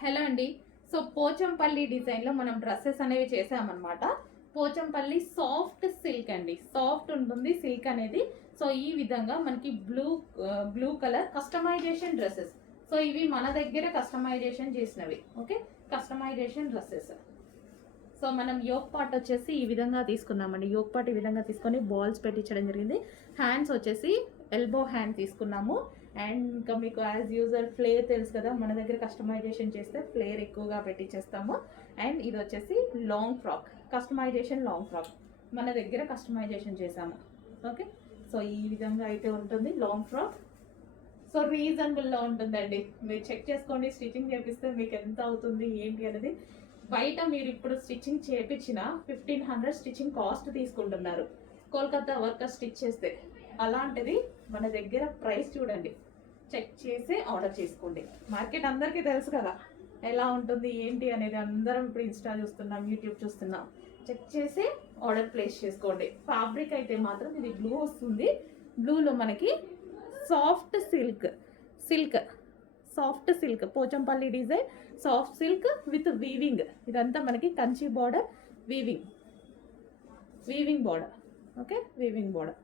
Hello అండి. So Pochampally డిజైన్లో మనం డ్రెస్సెస్ అనేవి చేసామన్నమాట. పోచంపల్లి సాఫ్ట్ సిల్క్ అండి, సాఫ్ట్ ఉంటుంది సిల్క్ అనేది. సో ఈ విధంగా మనకి blue colour customization dresses. So ఇవి మన దగ్గర కస్టమైజేషన్ చేసినవి. Okay, customization dresses. సో మనం యోక్ పార్ట్ వచ్చేసి ఈ విధంగా తీసుకున్నామండి. యోక్ పార్ట్ ఈ విధంగా తీసుకొని బాల్స్ పెట్టించడం జరిగింది. హ్యాండ్స్ వచ్చేసి ఎల్బో హ్యాండ్ తీసుకున్నాము. అండ్ ఇంకా మీకు యాజ్ యూజర్ ఫ్లేర్ తెలుసు కదా, మన దగ్గర కస్టమైజేషన్ చేస్తే ఫ్లేర్ ఎక్కువగా పెట్టించేస్తాము. అండ్ ఇది వచ్చేసి long frock, customization long frock మన దగ్గర కస్టమైజేషన్ చేసాము. ఓకే, సో ఈ విధంగా అయితే ఉంటుంది లాంగ్ ఫ్రాక్. సో రీజనబుల్లో ఉంటుందండి, మీరు చెక్ చేసుకోండి. స్టిచ్చింగ్ చేపిస్తే మీకు ఎంత అవుతుంది ఏంటి అనేది. బయట మీరు ఇప్పుడు స్టిచ్చింగ్ చేయించిన 1500 స్టిచ్చింగ్ కాస్ట్ తీసుకుంటున్నారు కోల్కతా వర్కర్ స్టిచ్ చేస్తే. అలాంటిది మన దగ్గర ప్రైస్ చూడండి, చెక్ చేసి ఆర్డర్ చేసుకోండి. మార్కెట్ అందరికీ తెలుసు కదా ఎలా ఉంటుంది ఏంటి అనేది. అందరం ఇప్పుడు ఇన్స్టా చూస్తున్నాం, యూట్యూబ్ చూస్తున్నాం. చెక్ చేసి ఆర్డర్ ప్లేస్ చేసుకోండి. ఫ్యాబ్రిక్ అయితే మాత్రం ఇది బ్లూ వస్తుంది. బ్లూలో మనకి soft silk Pochampally design, soft silk with weaving. ఇదంతా మనకి Kanchi border, weaving border. Okay, weaving border.